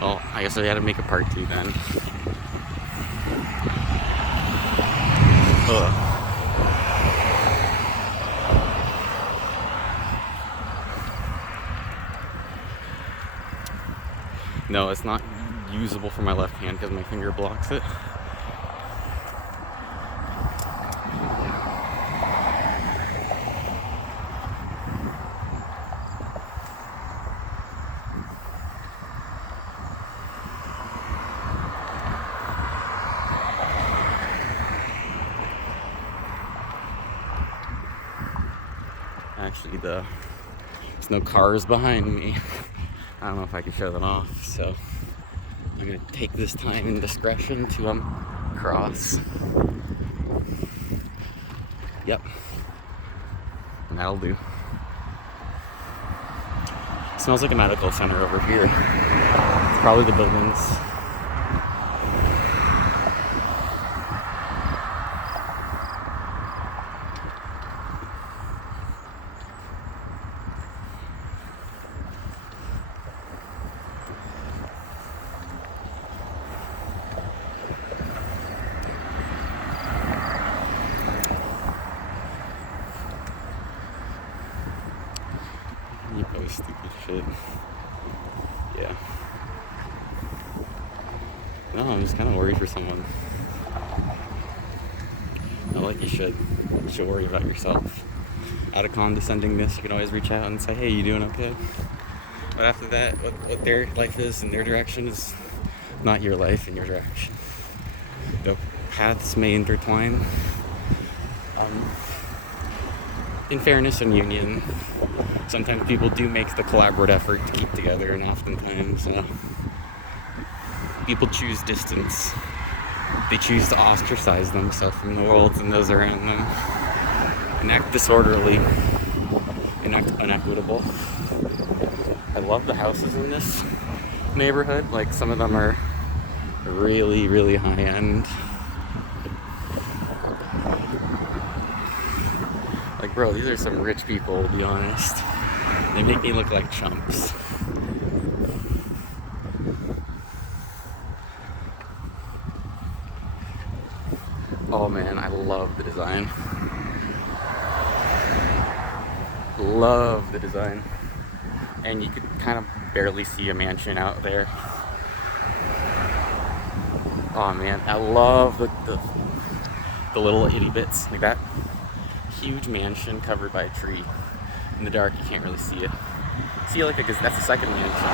Well, I guess I had to make a part 2 then. Ugh. No, it's not usable for my left hand because my finger blocks it. Actually, there's no cars behind me. I don't know if I can show that off, so I'm gonna take this time and discretion to cross. Yep, and that'll do. It smells like a medical center over here. It's probably the buildings. You post stupid shit. Yeah. No, I'm just kind of worried for someone. Not like you should. You should worry about yourself. Out of condescendingness, you can always reach out and say, hey, you doing okay? But after that, what their life is and their direction is not your life and your direction. The paths may intertwine. In fairness and union, sometimes people do make the collaborative effort to keep together, and oftentimes people choose distance. They choose to ostracize themselves from the world and those around them, and act disorderly and act unequitable. I love the houses in this neighborhood. Like, some of them are really, really high end. Like, bro, these are some rich people, to be honest. They make me look like chumps. Oh man, I love the design. Love the design. And you could kind of barely see a mansion out there. Oh man, I love the little itty bits like that. Huge mansion covered by a tree. In the dark, you can't really see it. See, like, because that's the second mansion.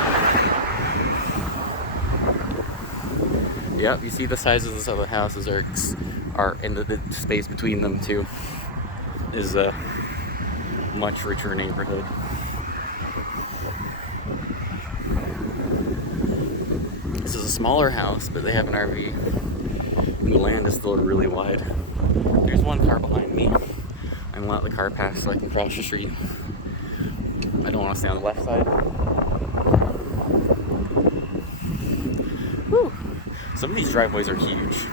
Yep, you see the sizes of the houses are in the space between them too. Is a much richer neighborhood. This is a smaller house, but they have an RV. And the land is still really wide. There's one car behind me. I'm gonna let the car pass so I can cross the street. I don't want to stay on the left side. Whew. Some of these driveways are huge.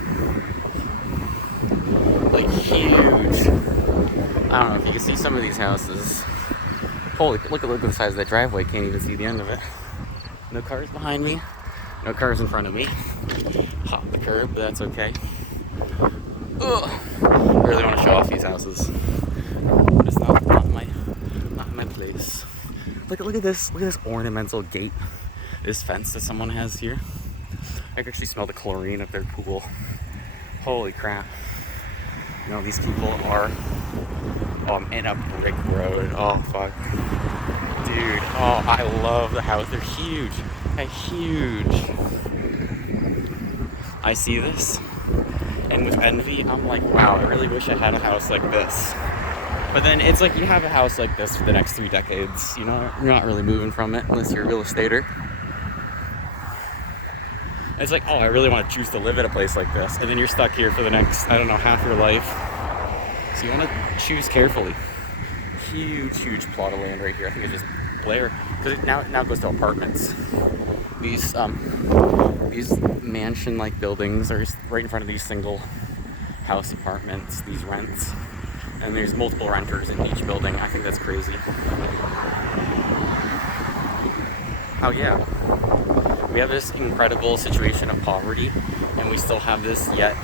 Like, huge. I don't know if you can see some of these houses. Holy, look at the size of that driveway. Can't even see the end of it. No cars behind me. No cars in front of me. Hop the curb, but that's okay. Ugh. I really want to show off these houses. But it's not my place. Look at this ornamental gate. This fence that someone has here. I can actually smell the chlorine of their pool. Holy crap. You know, these people are in a brick road. Oh fuck. Dude, oh, I love the house. They're huge. Huge. I see this, and with envy, I'm like, wow, I really wish I had a house like this. But then it's like, you have a house like this for the next 3 decades, you know, you're not really moving from it unless you're a real estater. And it's like, oh, I really want to choose to live at a place like this, and then you're stuck here for the next, I don't know, half your life. So you want to choose carefully. Huge plot of land right here. I think it's just Blair, because it now goes to apartments. These mansion-like buildings are just right in front of these single house apartments, these rents, and there's multiple renters in each building. I think that's crazy. Oh yeah, We have this incredible situation of poverty, and we still have this yet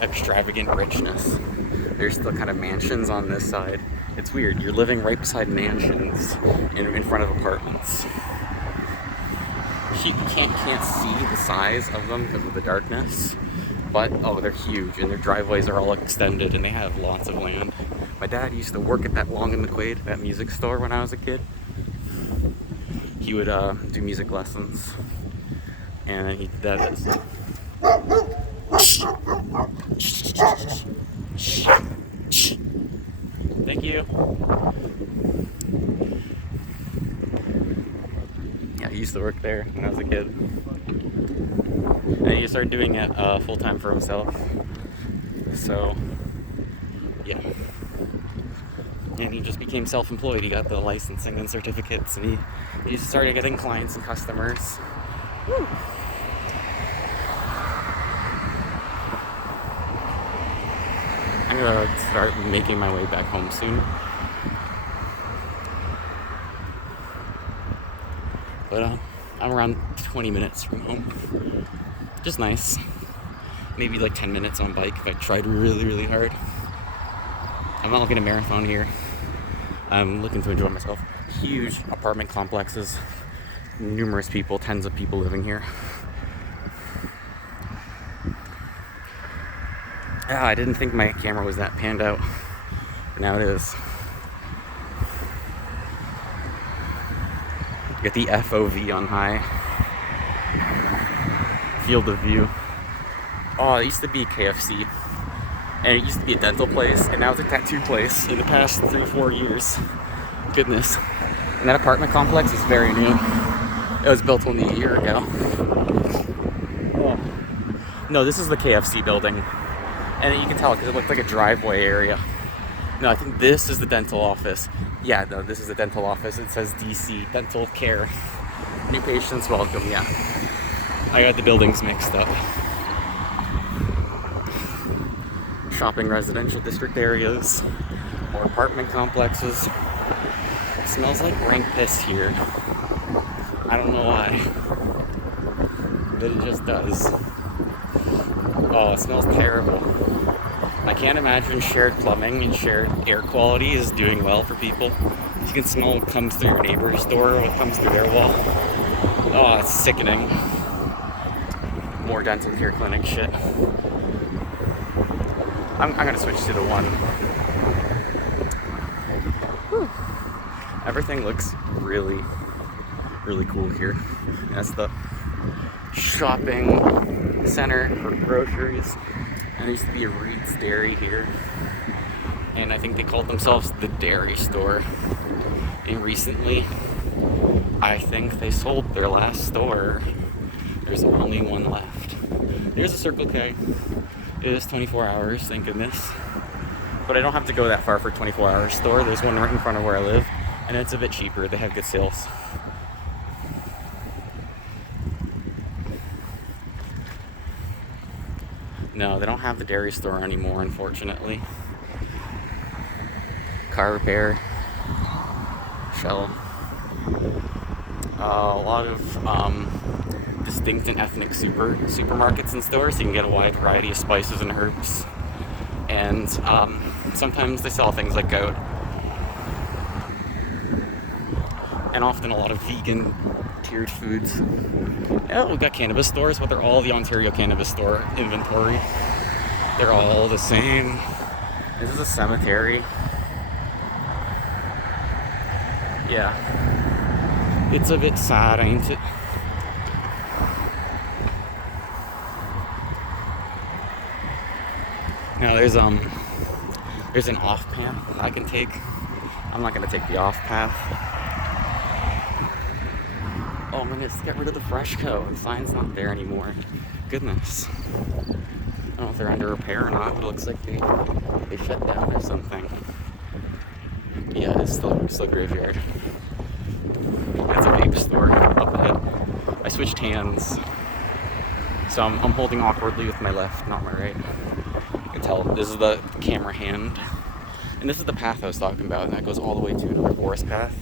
extravagant richness. There's still kind of mansions on this side. It's weird. You're living right beside mansions in front of apartments. You can't see the size of them because of the darkness, but oh, they're huge, and their driveways are all extended, and they have lots of land. My dad used to work at that Long and McQuaid, that music store, when I was a kid. He would do music lessons, and then he did that. Thank you. Yeah, he used to work there when I was a kid. And he started doing it full-time for himself. So, yeah. And he just became self-employed. He got the licensing and certificates, and he started getting clients and customers. Woo. I'm gonna start making my way back home soon. But I'm around 20 minutes from home. Just nice. Maybe like 10 minutes on bike if I tried really, really hard. I'm not looking at marathon here. I'm looking to enjoy myself. Huge apartment complexes. Numerous people, tens of people living here. Yeah, I didn't think my camera was that panned out, but now it is. Get the FOV on high. Field of view. Oh, it used to be KFC. And it used to be a dental place, and now it's a tattoo place in the past 3-4 years. Goodness. And that apartment complex is very new. It was built only a year ago. Oh. No, this is the KFC building. And you can tell because it looked like a driveway area. No, I think this is the dental office. Yeah, no, this is the dental office. It says DC, Dental Care. New patients welcome, yeah. I got the buildings mixed up. Shopping residential district areas, more apartment complexes. It smells like rank piss here. I don't know why, but it just does. Oh, it smells terrible. I can't imagine shared plumbing and shared air quality is doing well for people. You can smell what comes through your neighbor's door, what comes through their wall. Oh, it's sickening. More dental care clinic shit. I'm gonna switch to the one. Whew. Everything looks really, really cool here. That's the shopping center for groceries. And there used to be a Reed's Dairy here. And I think they called themselves the Dairy Store. And recently, I think they sold their last store. There's only one left. There's a Circle K. It is 24 hours, thank goodness. But I don't have to go that far for a 24-hour store. There's one right in front of where I live, and it's a bit cheaper. They have good sales. No, they don't have the dairy store anymore, unfortunately. Car repair. Shell. A lot of distinct and ethnic supermarkets and stores. You can get a wide variety of spices and herbs. And sometimes they sell things like goat. And often a lot of vegan tiered foods. Yeah, we've got cannabis stores, but they're all the Ontario Cannabis Store inventory. They're all the same. This is a cemetery. Yeah. It's a bit sad, ain't it? Now there's an off path I can take. I'm not gonna take the off path. Oh man, let's get rid of the Freshco. The sign's not there anymore. Goodness. I don't know if they're under repair or not, but it looks like they shut down or something. Yeah, it's still graveyard. That's a vape store up ahead. I switched hands, so I'm holding awkwardly with my left, not my right. You can tell this is the camera hand, and this is the path I was talking about, and that goes all the way to another forest path.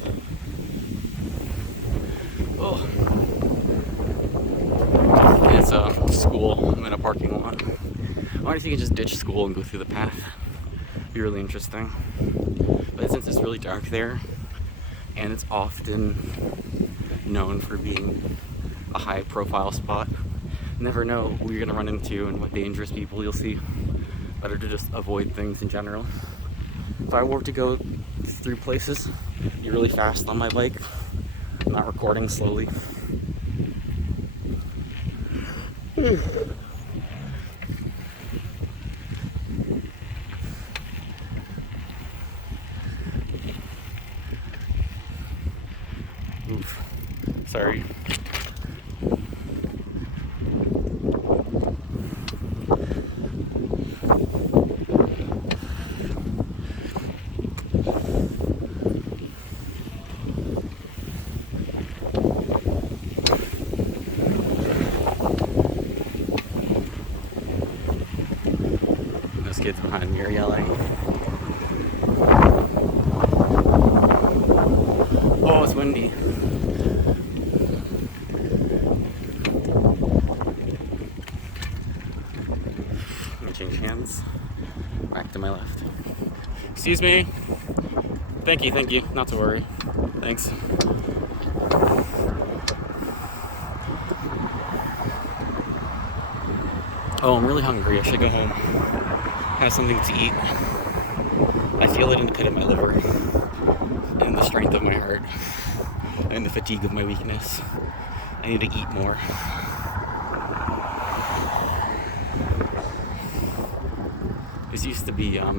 Oh, school. I'm in a parking lot. I wonder if you can just ditch school and go through the path. It'd be really interesting. But since it's really dark there, and it's often known for being a high profile spot, you never know who you're gonna run into and what dangerous people you'll see. Better to just avoid things in general. If I were to go through places, be really fast on my bike, not recording slowly. Oof. Sorry. Those kids behind me are yelling. Oh, it's windy. Let me change hands. Back to my left. Excuse me. Thank you. Not to worry. Thanks. Oh, I'm really hungry. I should go home. Have something to eat. I feel it in the pit of my liver, and the strength of my heart, and the fatigue of my weakness. I need to eat more. This used to be, I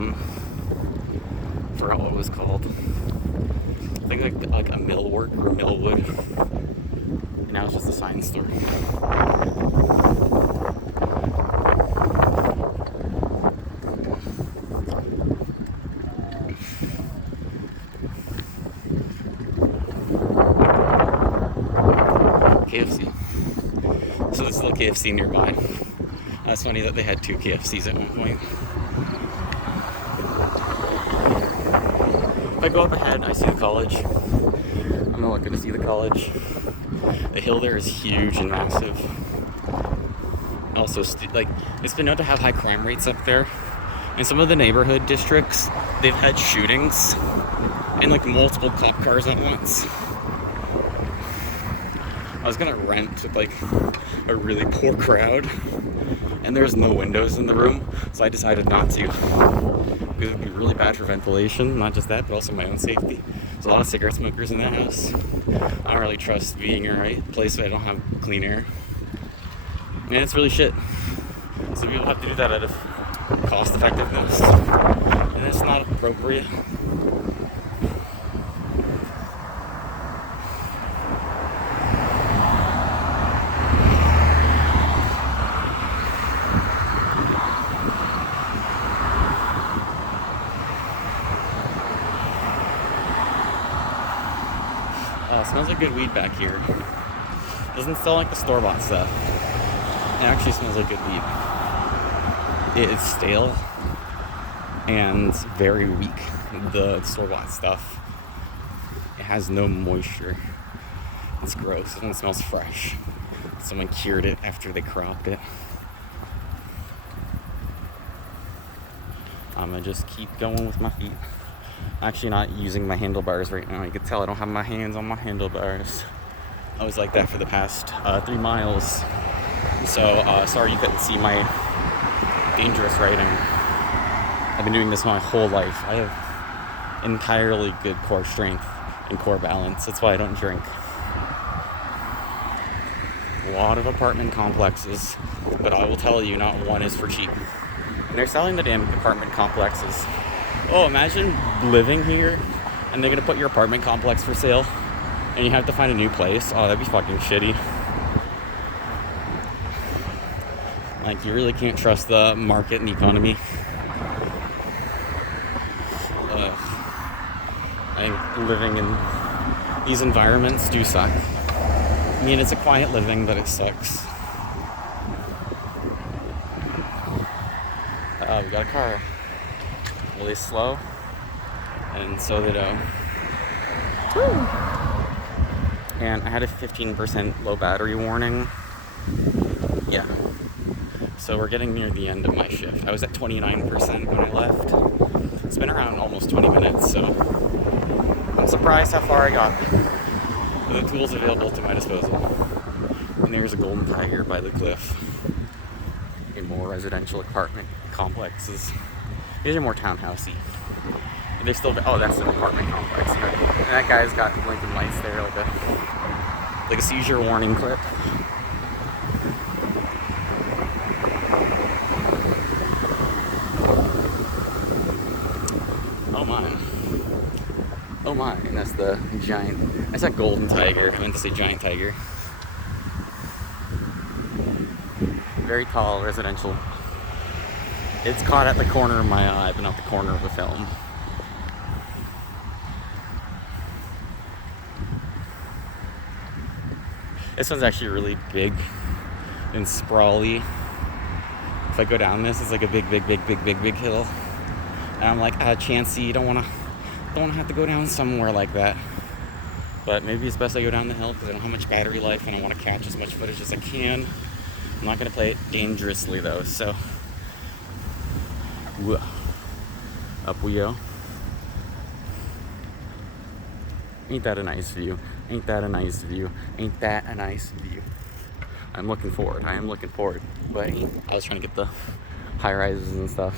forgot what it was called. I think like a millwork or millwood. And now it's just a science store. KFC. So this little KFC nearby. It's funny that they had 2 KFCs at one point. If I go up ahead, I see the college. I'm not looking to see the college. The hill there is huge and massive. Also, it's been known to have high crime rates up there. In some of the neighborhood districts, they've had shootings and like multiple cop cars at once. I was gonna rent with like a really poor crowd, and there's no windows in the room, so I decided not to. Because it would be really bad for ventilation, not just that, but also my own safety. There's a lot of cigarette smokers in that house. I don't really trust being in a right place where I don't have clean air. And it's really shit. So people have to do that out of cost effectiveness, and it's not appropriate. Smells like good weed back here. Doesn't smell like the store-bought stuff. It actually smells like good weed. It is stale and very weak. The store-bought stuff. It has no moisture. It's gross and it smells fresh. Someone cured it after they cropped it. I'm gonna just keep going with my feet. Actually not using my handlebars right now. You can tell I don't have my hands on my handlebars. I was like that for the past 3 miles. So sorry you couldn't see my dangerous riding. I've been doing this my whole life. I have entirely good core strength and core balance. That's why I don't drink. A lot of apartment complexes, but I will tell you, not one is for cheap. And they're selling the damn apartment complexes. Oh, imagine living here and they're gonna put your apartment complex for sale and you have to find a new place. Oh, that'd be fucking shitty. Like, you really can't trust the market and the economy. I think living in these environments do suck. I mean, it's a quiet living, but it sucks. We got a car. Really slow, and so did and I had a 15% low battery warning. Yeah, So we're getting near the end of my shift. I was at 29% when I left. It's been around almost 20 minutes, so I'm surprised how far I got with the tools available to my disposal. And there's a golden tiger by the cliff. In more residential apartment complexes. These are more townhousey. They're still, oh, that's an apartment complex. And that guy's got blinking lights there, like a seizure warning clip. Oh my. Oh my, and that's the giant, that's that golden tiger. I meant to say giant tiger. Very tall residential. It's caught at the corner of my eye, but not the corner of the film. This one's actually really big and sprawly. If I go down this, it's like a big hill. And I'm like, Chancey, you don't wanna have to go down somewhere like that. But maybe it's best I go down the hill because I don't have much battery life and I want to catch as much footage as I can. I'm not gonna play it dangerously though, so up we go. Ain't that a nice view? Ain't that a nice view? Ain't that a nice view? I'm looking forward. I am looking forward. But I was trying to get the high rises and stuff.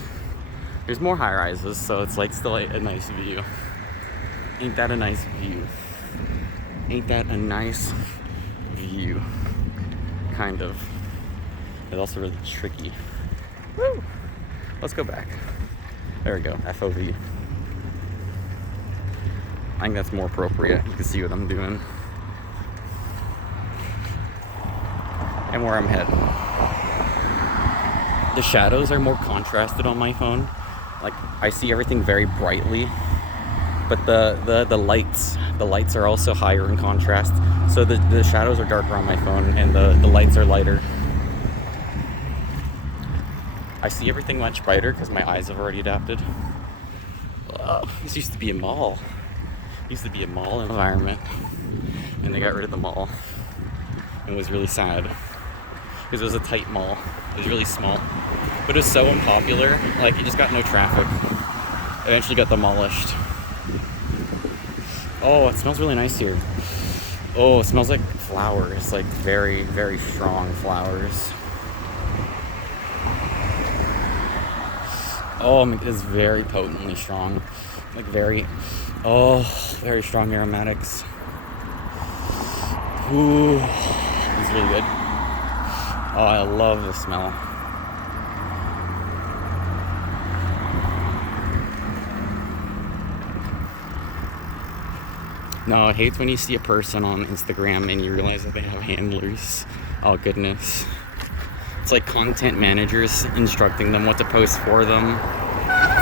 There's more high rises, so it's like still a nice view. Ain't that a nice view? Ain't that a nice view? Kind of. It's also really tricky. Woo! Let's go back. There we go. FOV. I think that's more appropriate. You can see what I'm doing. And where I'm heading. The shadows are more contrasted on my phone. Like, I see everything very brightly. But the lights are also higher in contrast. So the shadows are darker on my phone and the lights are lighter. I see everything much brighter because my eyes have already adapted. This used to be a mall. It used to be a mall environment. And they got rid of the mall. It was really sad. Because it was a tight mall. It was really small. But it was so unpopular, like it just got no traffic. Eventually got demolished. Oh, it smells really nice here. Oh, it smells like flowers, like very, very strong flowers. Oh, it is very potently strong. Like very strong aromatics. Ooh, it's really good. Oh, I love the smell. No, I hate when you see a person on Instagram and you realize that they have handlers. Oh, goodness. It's like content managers instructing them what to post for them.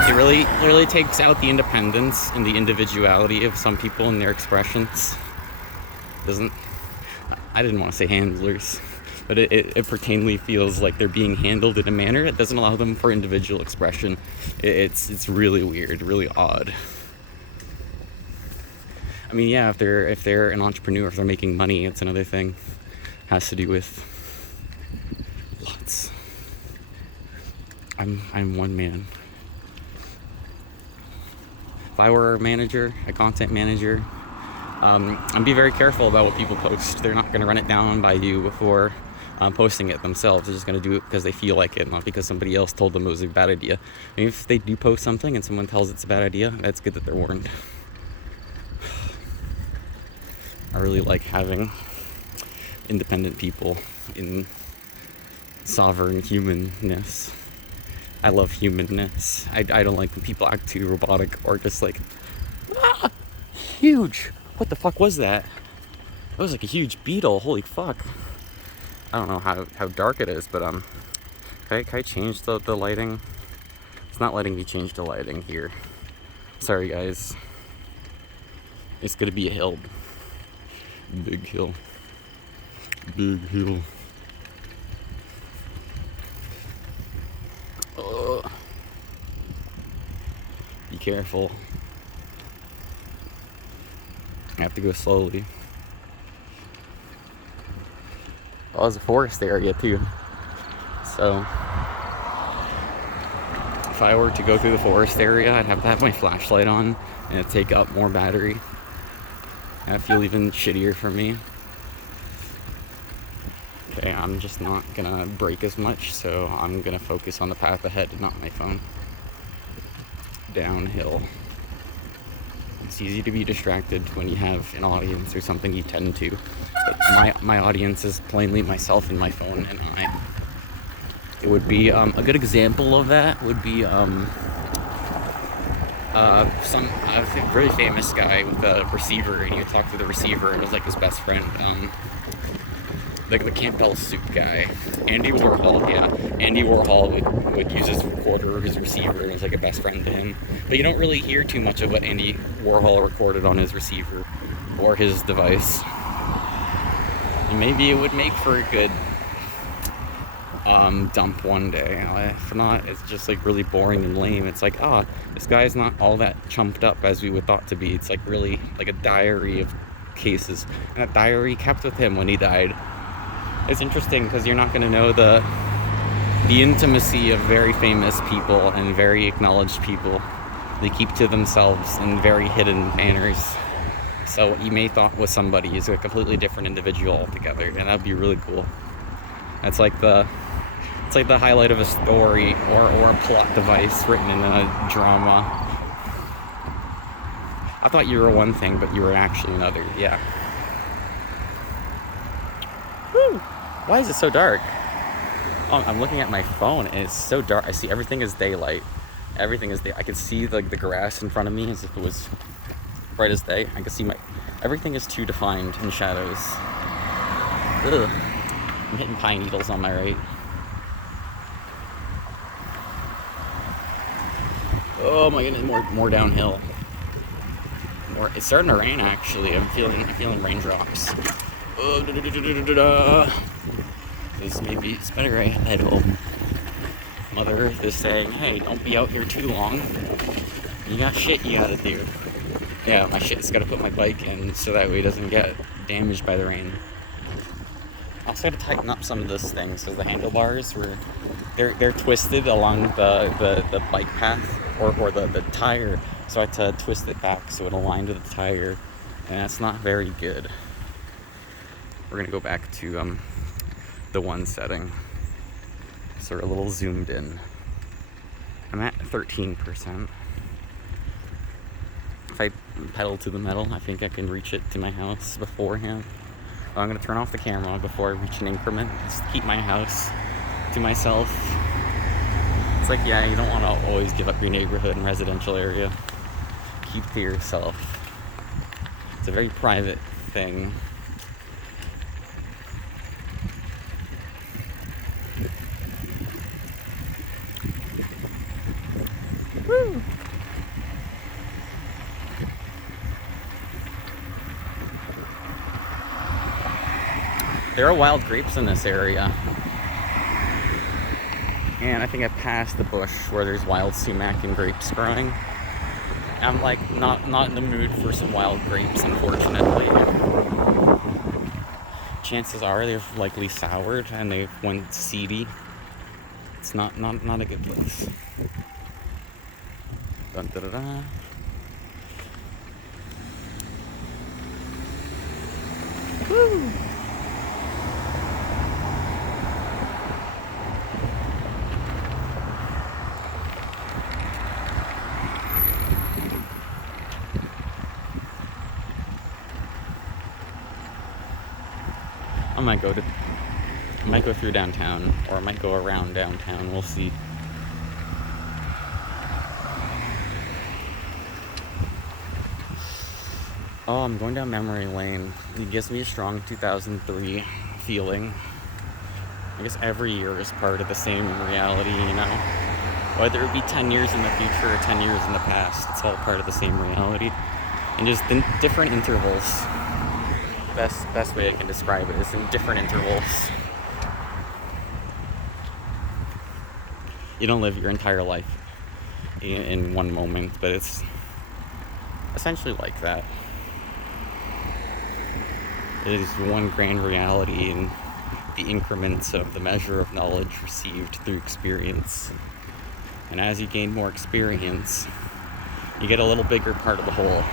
It really takes out the independence and the individuality of some people in their expressions. I didn't want to say handlers, but it pertainly feels like they're being handled in a manner that doesn't allow them for individual expression. It's really weird, really odd. I mean, yeah, if they're an entrepreneur, if they're making money, it's another thing. It has to do with lots. I'm one man. If I were a manager, a content manager, I'd be very careful about what people post. They're not going to run it down by you before posting it themselves. They're just going to do it because they feel like it, not because somebody else told them it was a bad idea. And if they do post something and someone tells it's a bad idea, that's good that they're warned. I really like having independent people in sovereign humanness. I love humanness. I don't like when people act too robotic or just like, huge. What the fuck was that? That was like a huge beetle. Holy fuck. I don't know how dark it is, but can I change the lighting? It's not letting me change the lighting here. Sorry guys. It's gonna be a hill. Big hill. Big hill. Be careful. I have to go slowly. Oh, it's a forest area too. So if I were to go through the forest area, I'd have to have my flashlight on and it'd take up more battery. And I'd feel even shittier for me. Okay, I'm just not gonna brake as much, so I'm gonna focus on the path ahead and not my phone. Downhill. It's easy to be distracted when you have an audience or something you tend to. But my audience is plainly myself and my phone and I. It would be, a good example of that would be, some very famous guy with a receiver, and he would talk to the receiver, and it was like his best friend. Like the Campbell soup guy, Andy Warhol. Yeah, Andy Warhol would use his recorder or his receiver, and it was like a best friend to him. But you don't really hear too much of what Andy Warhol recorded on his receiver or his device. And maybe it would make for a good dump one day. If not, it's just like really boring and lame. It's like, this guy's not all that chumped up as we would thought to be. It's like really like a diary of cases, and that diary kept with him when he died. It's interesting because you're not going to know the intimacy of very famous people and very acknowledged people. They keep to themselves in very hidden manners. So what you may thought was somebody is a completely different individual altogether, and that'd be really cool. It's like the highlight of a story or a plot device written in a drama. I thought you were one thing, but you were actually another. Yeah. Woo! Why is it so dark? Oh, I'm looking at my phone and it's so dark. I see everything is daylight. Everything is I can see the grass in front of me as if it was bright as day. I can see everything is too defined in shadows. Ugh. I'm hitting pine needles on my right. Oh my goodness, more downhill. It's starting to rain actually. I'm feeling raindrops. Maybe it's better I head home. Mother Earth is saying, hey, don't be out here too long. You got shit you gotta do. Yeah, my shit's gotta put my bike in so that way it doesn't get damaged by the rain. I also gotta tighten up some of this thing so the handlebars they're twisted along the bike path or the tire. So I had to twist it back so it aligned with the tire, and that's not very good. We're gonna go back to the one setting, so we're a little zoomed in. I'm at 13%. If I pedal to the metal, I think I can reach it to my house beforehand. I'm gonna turn off the camera before I reach an increment, just keep my house to myself. It's like, yeah, you don't want to always give up your neighborhood and residential area. Keep to yourself. It's a very private thing. Woo! There are wild grapes in this area. And I think I passed the bush where there's wild sumac and grapes growing. I'm like not in the mood for some wild grapes, unfortunately. Chances are they've likely soured and they've went seedy. It's not a good place. Dun, da, da, da. Woo! I might go through downtown, or I might go around downtown. We'll see. Oh, I'm going down memory lane. It gives me a strong 2003 feeling. I guess every year is part of the same reality, you know? Whether it be 10 years in the future or 10 years in the past, it's all part of the same reality. And just in different intervals. Best way I can describe it is in different intervals. You don't live your entire life in one moment, but it's essentially like that. It is one grand reality in the increments of the measure of knowledge received through experience. And as you gain more experience, you get a little bigger part of the whole.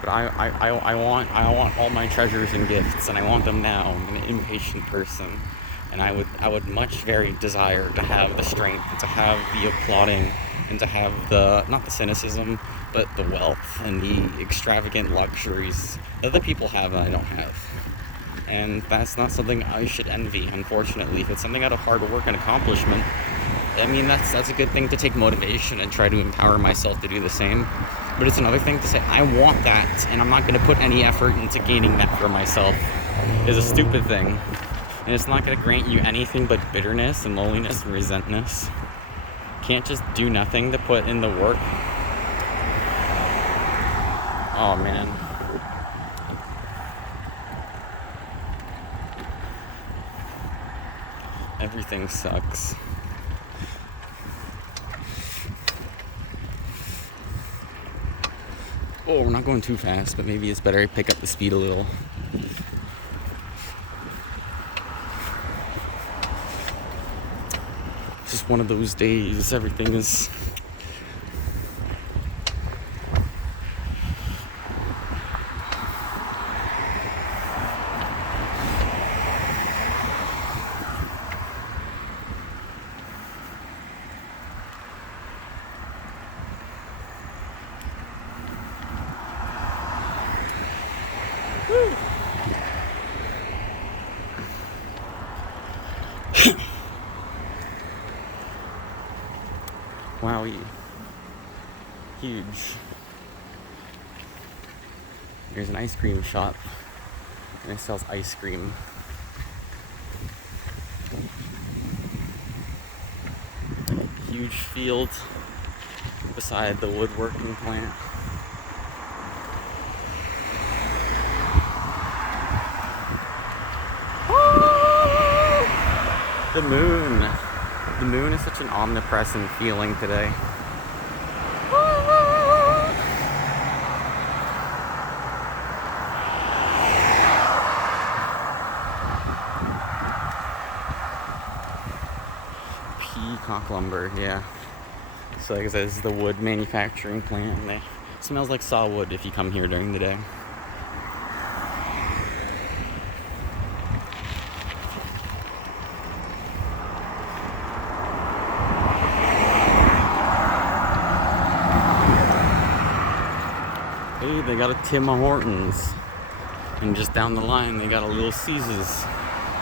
But I want all my treasures and gifts, and I want them now. I'm an impatient person, and I would much very desire to have the strength, and to have the applauding, and to have the, not the cynicism, but the wealth and the extravagant luxuries that other people have that I don't have. And that's not something I should envy, unfortunately. If it's something out of hard work and accomplishment, I mean, that's a good thing to take motivation and try to empower myself to do the same. But it's another thing to say, I want that, and I'm not going to put any effort into gaining that for myself, is a stupid thing. And it's not going to grant you anything but bitterness and loneliness and resentness. Can't just do nothing to put in the work. Oh, man. Everything sucks. Oh, we're not going too fast, but maybe it's better to pick up the speed a little. It's just one of those days. Everything is... Wow, huge. There's an ice cream shop, and it sells ice cream. Huge field beside the woodworking plant. The moon. The moon is such an omnipresent feeling today. Peacock lumber, yeah. So like I said, this is the wood manufacturing plant, and it smells like sawwood if you come here during the day. Hey, they got a Tim Hortons, and just down the line they got a Little Caesars.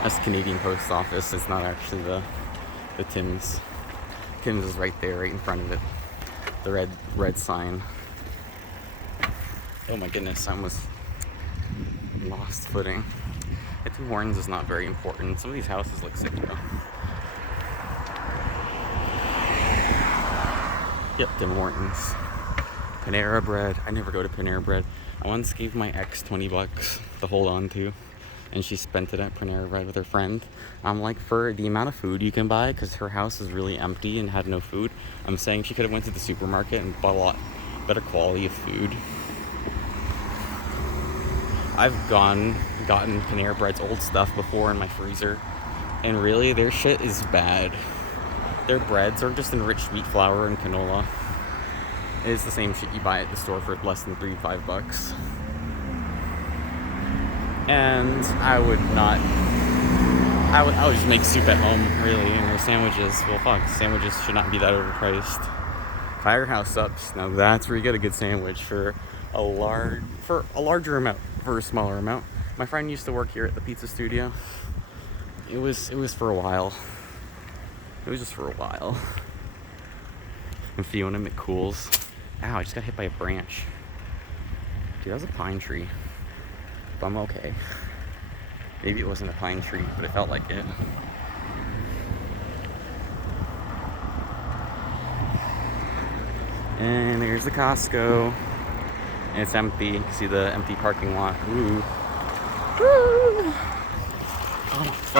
That's the Canadian Post Office. It's not actually the Tim's. Tim's is right there, right in front of it. The red sign. Oh my goodness, I almost lost footing. Tim Hortons is not very important. Some of these houses look sick though. Yep, Tim Hortons. Panera Bread. I never go to Panera Bread. I once gave my ex $20 to hold on to, and she spent it at Panera Bread with her friend. I'm like, for the amount of food you can buy, because her house is really empty and had no food, I'm saying she could have went to the supermarket and bought a lot better quality of food. I've gotten Panera Bread's old stuff before in my freezer, and really, their shit is bad. Their breads are just enriched wheat flour and canola. It is the same shit you buy at the store for less than $3-5. And I would just make soup at home, really, and their sandwiches, well, fuck, sandwiches should not be that overpriced. Firehouse Subs, now that's where you get a good sandwich for a larger amount, for a smaller amount. My friend used to work here at the pizza studio. It was for a while. It was just for a while. And Fiona McCool's. Ow, I just got hit by a branch. Dude, that was a pine tree. But I'm okay. Maybe it wasn't a pine tree, but it felt like it. And there's the Costco. And it's empty. You can see the empty parking lot. Ooh. Woo! Oh, fuck.